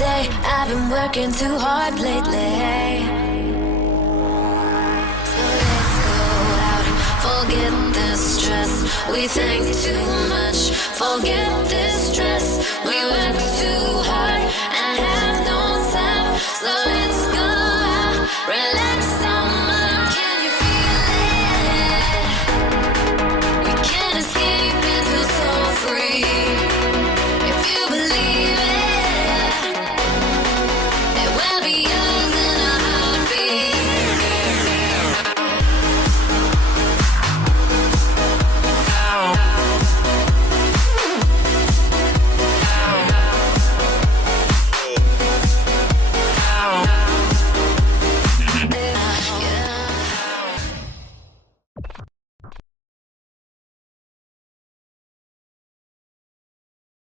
day. I've been working too hard lately. So let's go out, forget the stress. We think too much, forget this stress. We work too hard and have no time. So let's go out, relax.